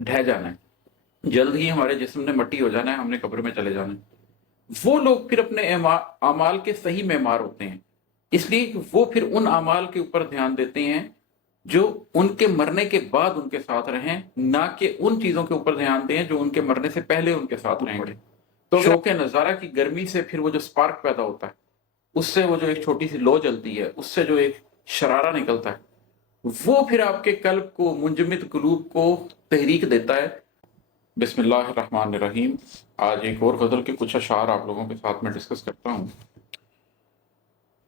ढह जाना है, जल्द ही हमारे जिस्म ने मट्टी हो जाना है, हमने कब्र में चले जाना है। वो लोग फिर अपने अमाल के सही मेमार होते हैं, इसलिए कि वो फिर उन अमाल के ऊपर ध्यान देते हैं जो उनके मरने के बाद उनके साथ रहें, ना कि उन चीजों के ऊपर ध्यान दें जो उनके मरने से पहले उनके साथ रहेंगे। तो शौक नजारा की गर्मी से फिर वो जो स्पार्क पैदा होता है, उससे वो जो एक छोटी सी लो जलती है, उससे जो एक शरारा निकलता है, वो फिर आपके कल्ब को, मुंजमिद कुलूब को तहरीक देता है। बिस्मिल्लाहिर्रहमानिर्रहीम। आज एक और गज़ल के कुछ अशार आप लोगों के साथ में डिस्कस करता हूँ।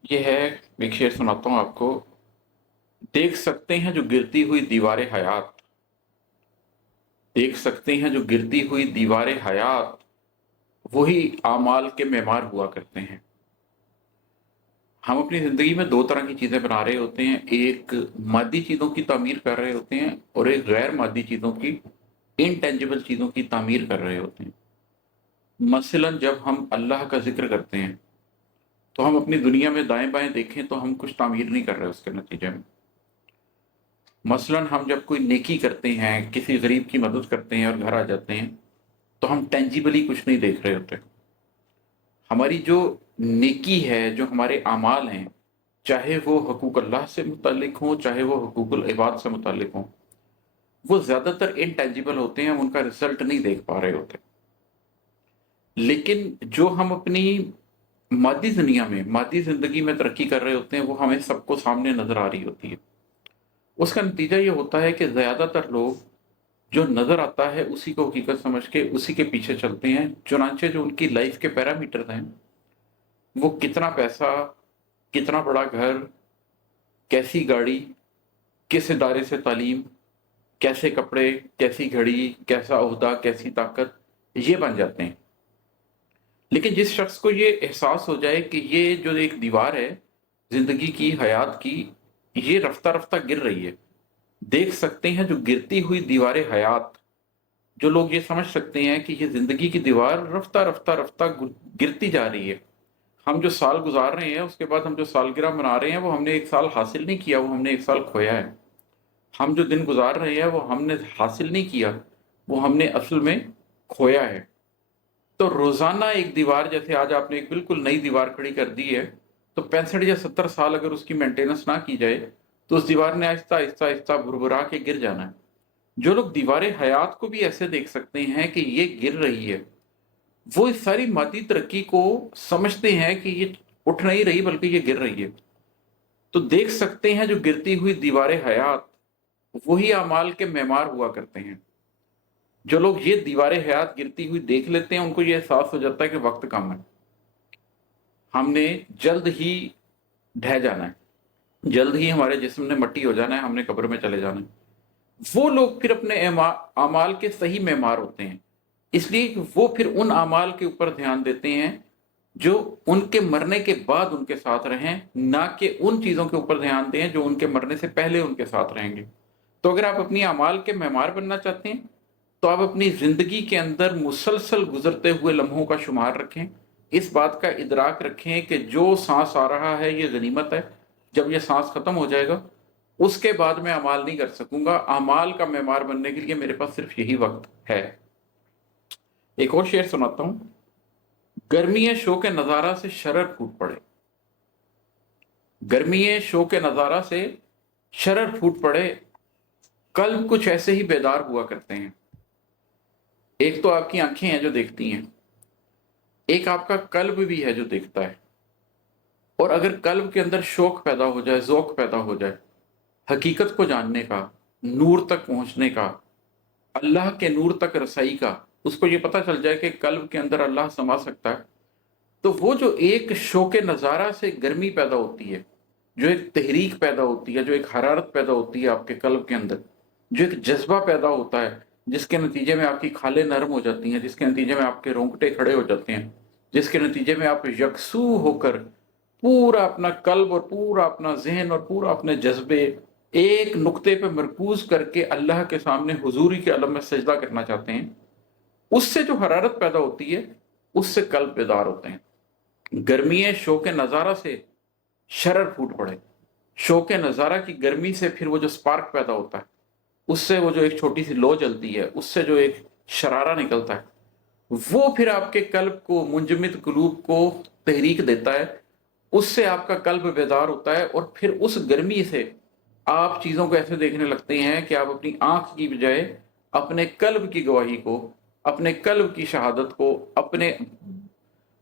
ये है, एक शेर सुनाता हूँ आपको। देख सकते हैं जो गिरती हुई दीवारें हयात, देख सकते हैं जो गिरती हुई दीवारें हयात, वही आमाल के मेमार हुआ करते हैं। हम अपनी जिंदगी में दो तरह की चीजें बना रहे होते हैं, एक मादी चीजों की तामीर कर रहे होते हैं और एक गैर मादी चीजों की, इनटेंजिबल चीजों की तामीर कर रहे होते हैं। मसलन जब हम अल्लाह का जिक्र करते हैं तो हम अपनी दुनिया में दाएं बाएं देखें तो हम कुछ तामीर नहीं कर रहे उसके नतीजे में। मसलन हम जब कोई नेकी करते हैं, किसी गरीब की मदद करते हैं और घर आ जाते हैं, तो हम टेंजिबली कुछ नहीं देख रहे होते। हमारी जो नेकी है, जो हमारे अमाल हैं, चाहे वो हकूक अल्लाह से मुतालिक हों, चाहे वो हकूकुल इबाद से मुतालिक हों, वो ज़्यादातर इनटेंजिबल होते हैं, हम उनका रिजल्ट नहीं देख पा रहे होते। लेकिन जो हम अपनी मादी दुनिया में, मादी जिंदगी में तरक्की कर रहे होते हैं, वो हमें सबको सामने नजर आ रही होती है। उसका नतीजा ये होता है कि ज्यादातर लोग जो नजर आता है उसी को हकीकत समझ के उसी के पीछे चलते हैं। चुनांचे जो उनकी लाइफ के पैरामीटर हैं, वो कितना पैसा, कितना बड़ा घर, कैसी गाड़ी, किस इदारे से तालीम, कैसे कपड़े, कैसी घड़ी, कैसा ओहदा, कैसी ताकत, ये बन जाते हैं। लेकिन जिस शख्स को ये एहसास हो जाए कि ये जो एक दीवार है जिंदगी की, हयात की, ये रफ्ता रफ्ता गिर रही है। देख सकते हैं जो गिरती हुई दीवारें हयात, जो लोग ये समझ सकते हैं कि ये जिंदगी की दीवार रफ्ता रफ्ता रफ्ता गिरती जा रही है। हम जो साल गुजार रहे हैं, उसके बाद हम जो सालगिरह मना रहे हैं, वो हमने एक साल हासिल नहीं किया, वो हमने एक साल खोया है। हम जो दिन गुजार रहे हैं, वो हमने हासिल नहीं किया, वो हमने असल में खोया है। तो रोजाना एक दीवार, जैसे आज आपने एक बिल्कुल नई दीवार खड़ी कर दी है, तो 65 या 70 साल अगर उसकी मेंटेनेंस ना की जाए तो उस दीवार ने आहिस्ता आहिस्ता आहिस्ता भुरभुरा के गिर जाना है। जो लोग दीवारें हयात को भी ऐसे देख सकते हैं कि ये गिर रही है, वो इस सारी मादी तरक्की को समझते हैं कि ये उठ नहीं रही बल्कि ये गिर रही है। तो देख सकते हैं जो गिरती हुई दीवारें हयात, वही अमाल के मेमार हुआ करते हैं। जो लोग ये दीवारें हयात गिरती हुई देख लेते हैं, उनको ये एहसास हो जाता है कि वक्त कम है, हमने जल्द ही ढह जाना है, जल्द ही हमारे जिस्म ने मट्टी हो जाना है, हमने कब्र में चले जाना है। वो लोग फिर अपने अमाल के सही मेमार होते हैं, इसलिए कि वो फिर उन अमाल के ऊपर ध्यान देते हैं जो उनके मरने के बाद उनके साथ रहें, ना कि उन चीजों के ऊपर ध्यान दें जो उनके मरने से पहले उनके साथ रहेंगे। तो अगर आप अपनी अमाल के मेमार बनना चाहते हैं, तो आप अपनी जिंदगी के अंदर मुसलसल गुजरते हुए लम्हों का शुमार रखें। इस बात का इदराक रखें कि जो सांस आ रहा है ये गनीमत है, जब ये सांस खत्म हो जाएगा उसके बाद मैं अमाल नहीं कर सकूंगा। अमाल का मेमार बनने के लिए मेरे पास सिर्फ यही वक्त है। एक और शेर सुनाता हूं। गर्मी शो के नजारा से शरर फूट पड़े, गर्मी शो के नजारा से शरर फूट पड़े, कल्ब कुछ ऐसे ही बेदार हुआ करते हैं। एक तो आपकी आंखें हैं जो देखती हैं, एक आपका कल्ब भी है जो देखता है। और अगर कल्ब के अंदर शौक पैदा हो जाए, ज़ौक पैदा हो जाए हकीकत को जानने का, नूर तक पहुंचने का, अल्लाह के नूर तक रसाई का, उसको ये पता चल जाए कि कल्ब के अंदर अल्लाह समा सकता है, तो वो जो एक शौक नज़ारा से गर्मी पैदा होती है, जो एक तहरीक पैदा होती है, जो एक हरारत पैदा होती है आपके कल्ब के अंदर, जो एक जज्बा पैदा होता है, जिसके नतीजे में आपकी खालें नरम हो जाती हैं, जिसके नतीजे में आपके रोंगटे खड़े हो जाते हैं, जिसके नतीजे में आप यकसू होकर पूरा अपना कल्ब और पूरा अपना जहन और पूरा अपने जज्बे एक नुक्ते पे मरकूज करके अल्लाह के सामने हुजूरी के अलम में सजदा करना चाहते हैं, उससे जो हरारत पैदा होती है, उससे कल्ब बेदार होते हैं। गर्मी शौक नज़ारा से शरर फूट पड़े, शौक नज़ारा की गर्मी से फिर वो जो स्पार्क पैदा होता है, اس سے وہ جو ایک چھوٹی سی لو جلتی ہے، اس سے جو ایک شرارہ نکلتا ہے، وہ پھر آپ کے قلب کو، منجمد قلوب کو تحریک دیتا ہے، اس سے آپ کا قلب بیدار ہوتا ہے، اور پھر اس گرمی سے آپ چیزوں کو ایسے دیکھنے لگتے ہیں کہ آپ اپنی آنکھ کی بجائے اپنے قلب کی گواہی کو، اپنے قلب کی شہادت کو، اپنے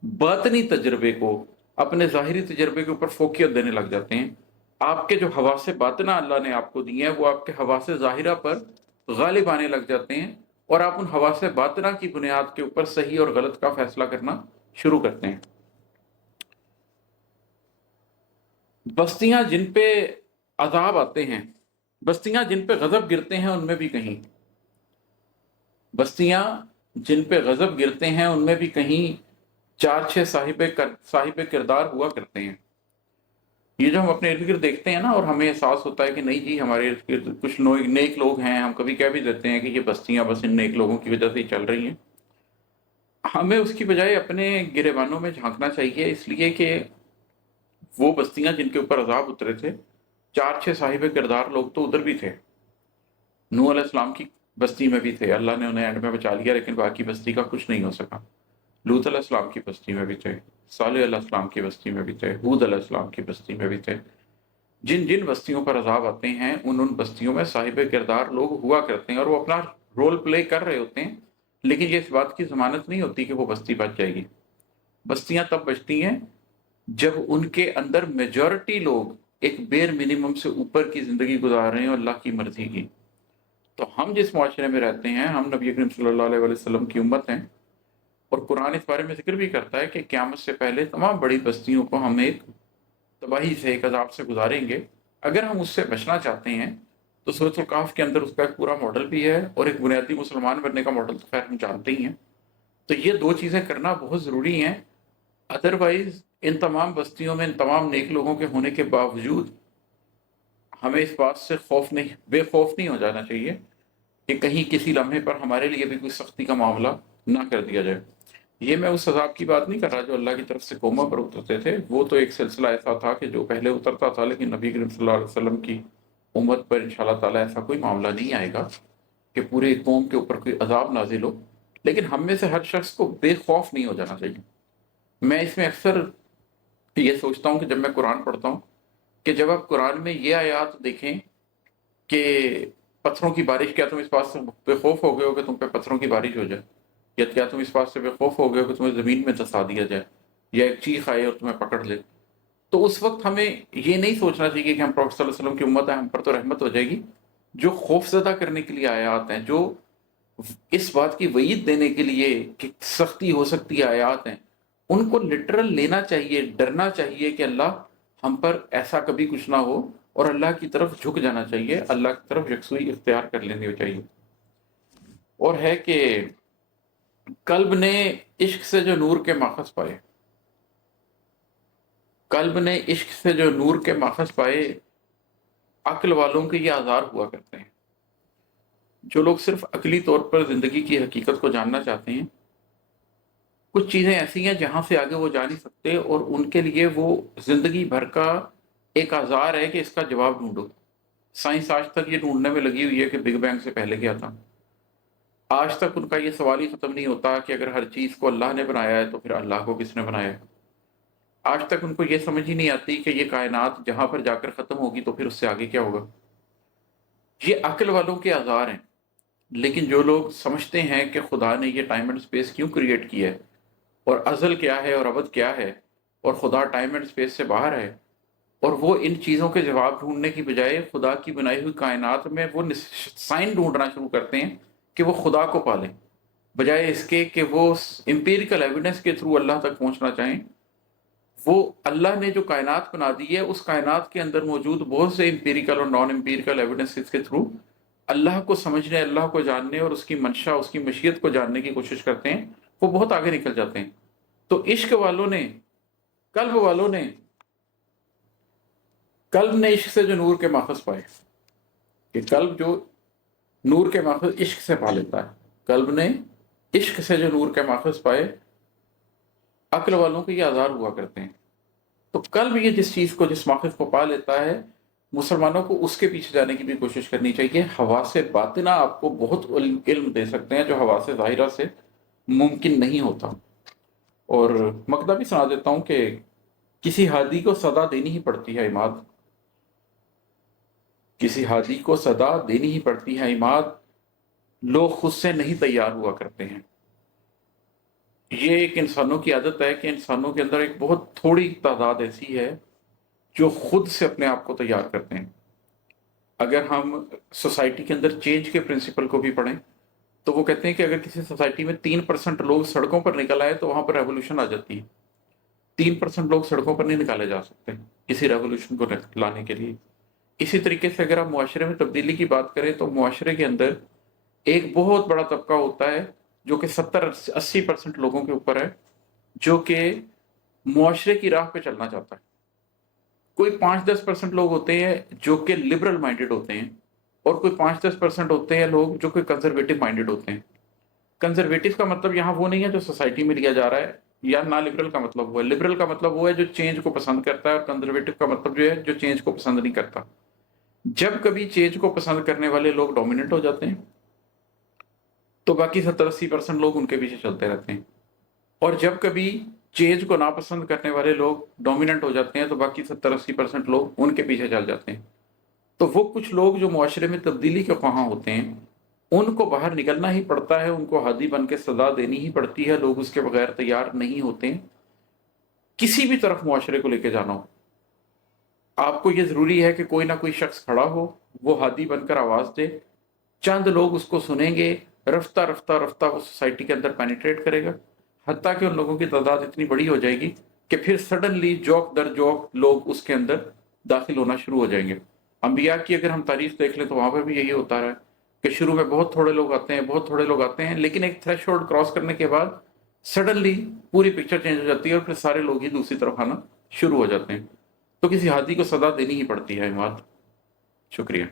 باطنی تجربے کو، اپنے ظاہری تجربے کے اوپر فوقیت دینے لگ جاتے ہیں۔ آپ کے جو حواس باطنہ اللہ نے آپ کو دی ہیں، وہ آپ کے حواس ظاہرہ پر غالب آنے لگ جاتے ہیں، اور آپ ان حواس باطنہ کی بنیاد کے اوپر صحیح اور غلط کا فیصلہ کرنا شروع کرتے ہیں۔ بستیاں جن پہ عذاب آتے ہیں، بستیاں جن پہ غضب گرتے ہیں، ان میں بھی کہیں، بستیاں جن پہ غضب گرتے ہیں ان میں بھی کہیں 4-6 صاحب کردار ہوا کرتے ہیں۔ یہ جو ہم اپنے ارد گرد دیکھتے ہیں نا، اور ہمیں احساس ہوتا ہے کہ نہیں جی ہمارے ارد گرد کچھ نیک لوگ ہیں، ہم کبھی کہہ بھی دیتے ہیں کہ یہ بستیاں بس ان نیک لوگوں کی وجہ سے ہی چل رہی ہیں۔ ہمیں اس کی بجائے اپنے گریبانوں میں جھانکنا چاہیے، اس لیے کہ وہ بستیاں جن کے اوپر عذاب اترے تھے، 4-6 صاحب کردار لوگ تو ادھر بھی تھے۔ نوح علیہ السلام کی بستی میں بھی تھے، اللہ نے انہیں اینڈ میں بچا لیا، لیکن باقی بستی کا کچھ نہیں ہو سکا۔ لوط علیہ السلام کی بستی میں بھی تھے، صالح علیہ السلام کی بستی میں بھی تھے، ہود علیہ السلام کی بستی میں بھی تھے۔ جن جن بستیوں پر عذاب آتے ہیں، ان بستیوں میں صاحب کردار لوگ ہوا کرتے ہیں، اور وہ اپنا رول پلے کر رہے ہوتے ہیں، لیکن یہ اس بات کی ضمانت نہیں ہوتی کہ وہ بستی بچ جائے گی۔ بستیاں تب بچتی ہیں جب ان کے اندر میجورٹی لوگ ایک بیر منیمم سے اوپر کی زندگی گزار رہے ہیں اللہ کی مرضی کی۔ تو ہم جس معاشرے میں رہتے ہیں، ہم نبی کریم صلی اللہ علیہ وسلم کی امت ہیں، اور قرآن اس بارے میں ذکر بھی کرتا ہے کہ قیامت سے پہلے تمام بڑی بستیوں کو ہم ایک تباہی سے، ایک عذاب سے گزاریں گے۔ اگر ہم اس سے بچنا چاہتے ہیں تو سورۃ الکہف کے اندر اس کا ایک پورا ماڈل بھی ہے، اور ایک بنیادی مسلمان بننے کا ماڈل تو خیر ہم جانتے ہی ہیں۔ تو یہ دو چیزیں کرنا بہت ضروری ہیں، ادروائز ان تمام بستیوں میں ان تمام نیک لوگوں کے ہونے کے باوجود ہمیں اس بات سے بے خوف نہیں ہو جانا چاہیے کہ کہیں کسی لمحے پر ہمارے لیے بھی کوئی سختی کا معاملہ نہ کر دیا جائے۔ یہ میں اس عذاب کی بات نہیں کر رہا جو اللہ کی طرف سے قوموں پر اترتے تھے، وہ تو ایک سلسلہ ایسا تھا کہ جو پہلے اترتا تھا، لیکن نبی کریم صلی اللہ علیہ وسلم کی امت پر انشاءاللہ تعالیٰ ایسا کوئی معاملہ نہیں آئے گا کہ پورے قوم کے اوپر کوئی عذاب نازل ہو۔ لیکن ہم میں سے ہر شخص کو بے خوف نہیں ہو جانا چاہیے۔ میں اس میں اکثر یہ سوچتا ہوں کہ جب میں قرآن پڑھتا ہوں، کہ جب آپ قرآن میں یہ آیات دیکھیں کہ پتھروں کی بارش، کیا تم اس بات سے بے خوف ہو گئے ہو کہ تم پہ پتھروں کی بارش ہو جائے، یا کیا تم اس بات سے بے خوف ہو گئے ہو کہ تمہیں زمین میں دسا دیا جائے، یا ایک چیخ آئے اور تمہیں پکڑ لے۔ تو اس وقت ہمیں یہ نہیں سوچنا چاہیے کہ ہم پروفیٹ صلی اللہ علیہ وسلم کی امت ہے، ہم پر تو رحمت ہو جائے گی۔ جو خوف زدہ کرنے کے لیے آیات ہیں، جو اس بات کی وعید دینے کے لیے کہ سختی ہو سکتی ہے آیات ہیں، ان کو لٹرل لینا چاہیے، ڈرنا چاہیے کہ اللہ ہم پر ایسا کبھی کچھ نہ ہو، اور اللہ کی طرف جھک جانا چاہیے، اللہ کی طرف یکسوئی اختیار کر لینی چاہیے۔ اور ہے کہ قلب نے عشق سے جو نور کے ماخذ پائے، قلب نے عشق سے جو نور کے ماخذ پائے، عقل والوں کے یہ آزار ہوا کرتے ہیں۔ جو لوگ صرف عقلی طور پر زندگی کی حقیقت کو جاننا چاہتے ہیں، کچھ چیزیں ایسی ہیں جہاں سے آگے وہ جا نہیں سکتے، اور ان کے لیے وہ زندگی بھر کا ایک آزار ہے کہ اس کا جواب ڈھونڈو۔ سائنس آج تک یہ ڈھونڈنے میں لگی ہوئی ہے کہ بگ بینگ سے پہلے کیا تھا۔ آج تک ان کا یہ سوال ہی ختم نہیں ہوتا کہ اگر ہر چیز کو اللہ نے بنایا ہے تو پھر اللہ کو کس نے بنایا ہے۔ آج تک ان کو یہ سمجھ ہی نہیں آتی کہ یہ کائنات جہاں پر جا کر ختم ہوگی تو پھر اس سے آگے کیا ہوگا۔ یہ عقل والوں کے آزار ہیں۔ لیکن جو لوگ سمجھتے ہیں کہ خدا نے یہ ٹائم اینڈ اسپیس کیوں کریٹ کیا ہے، اور ازل کیا ہے اور ابد کیا ہے، اور خدا ٹائم اینڈ اسپیس سے باہر ہے، اور وہ ان چیزوں کے جواب ڈھونڈنے کی بجائے خدا کی بنائی ہوئی کائنات میں وہ سائن ڈھونڈنا شروع کرتے ہیں کہ وہ خدا کو پالیں، بجائے اس کے کہ وہ امپیریکل ایویڈنس کے تھرو اللہ تک پہنچنا چاہیں۔ وہ اللہ نے جو کائنات بنا دی ہے، اس کائنات کے اندر موجود بہت سے امپیریکل اور نان امپیریکل ایویڈنس کے تھرو اللہ کو سمجھنے، اللہ کو جاننے اور اس کی منشا، اس کی مشیت کو جاننے کی کوشش کرتے ہیں۔ وہ بہت آگے نکل جاتے ہیں۔ تو عشق والوں نے، قلب والوں نے، قلب نے عشق سے جو نور کے ماخذ پائے، کہ قلب جو نور کے ماخذ عشق سے پا لیتا ہے، قلب نے عشق سے جو نور کے ماخذ پائے، عقل والوں کے یہ آزار ہوا کرتے ہیں۔ تو قلب یہ جس چیز کو، جس ماخذ کو پا لیتا ہے، मुसलमानों को उसके पीछे जाने की भी कोशिश करनी चाहिए। हवासे बातिना आपको बहुत इल्म दे सकते हैं जो हवासे ज़ाहिरा से मुमकिन नहीं होता। और मकता भी सुना देता हूँ कि किसी हादी को सदा देनी ही पड़ती है इमाद, किसी हादी को सदा देनी ही पड़ती है इमाद, लोग खुद से नहीं तैयार हुआ करते हैं। ये एक इंसानों की आदत है कि इंसानों के अंदर एक बहुत थोड़ी तादाद ऐसी है जो खुद से अपने आप को तैयार करते हैं। अगर हम सोसाइटी के अंदर चेंज के प्रिंसिपल को भी पढ़ें तो वो कहते हैं कि अगर किसी सोसाइटी में 3% लोग सड़कों पर निकल आए तो वहां पर रेवोल्यूशन आ जाती है। 3% लोग सड़कों पर नहीं निकाले जा सकते किसी रेवोल्यूशन को लाने के लिए। इसी तरीके से अगर आप मुआशरे में तब्दीली की बात करें तो मुआशरे के अंदर एक बहुत बड़ा तबका होता है जो कि 70-80% लोगों के ऊपर है, जो कि मुआशरे की राह पे चलना चाहता है। कोई 5-10% लोग होते हैं जो कि लिबरल माइंडेड होते हैं, और कोई 5-10% होते हैं लोग जो कि कंजर्वेटिव माइंडेड होते हैं। कंजर्वेटिव का मतलब यहाँ वो नहीं है जो सोसाइटी में लिया जा रहा है, या ना लिबरल का मतलब वो है। लिबरल का मतलब वो है जो चेंज को पसंद करता है, और कंजर्वेटिव का मतलब जो है जो चेंज को पसंद नहीं करता। जब कभी चेंज को पसंद करने वाले लोग डोमिनेंट हो जाते हैं तो बाकी 70-80% लोग उनके पीछे चलते रहते हैं, और जब कभी चेंज को नापसंद करने वाले लोग डोमिनेंट हो जाते हैं तो बाकी 70-80% लोग उनके पीछे चल जाते हैं। तो वो कुछ लोग जो मुआशरे में तब्दीली के ख्वाह होते हैं उनको बाहर निकलना ही पड़ता है, उनको हादी बन के सदा देनी ही पड़ती है। लोग उसके बगैर तैयार नहीं होते हैं। किसी भी तरफ मुआशरे को लेके जाना हो, आपको ये जरूरी है कि कोई ना कोई शख्स खड़ा हो, वो हादी बनकर आवाज दे, चंद लोग उसको सुनेंगे, रफ्ता रफ्ता रफ्ता वो सोसाइटी के अंदर पेनिट्रेट करेगा, हत्ता कि उन लोगों की तादाद इतनी बड़ी हो जाएगी कि फिर सडनली जौक दर जौक लोग उसके अंदर दाखिल होना शुरू हो जाएंगे। अंबिया की अगर हम तारीफ देख लें तो वहां पर भी यही होता रहा है कि शुरू में बहुत थोड़े लोग आते हैं, बहुत थोड़े लोग आते हैं, लेकिन एक थ्रेशोल्ड क्रॉस करने के बाद सडनली पूरी पिक्चर चेंज हो जाती है और फिर सारे लोग ही दूसरी तरफ आना शुरू हो जाते हैं। तो किसी हाथी को सदा देनी ही पड़ती है इमाद। शुक्रिया।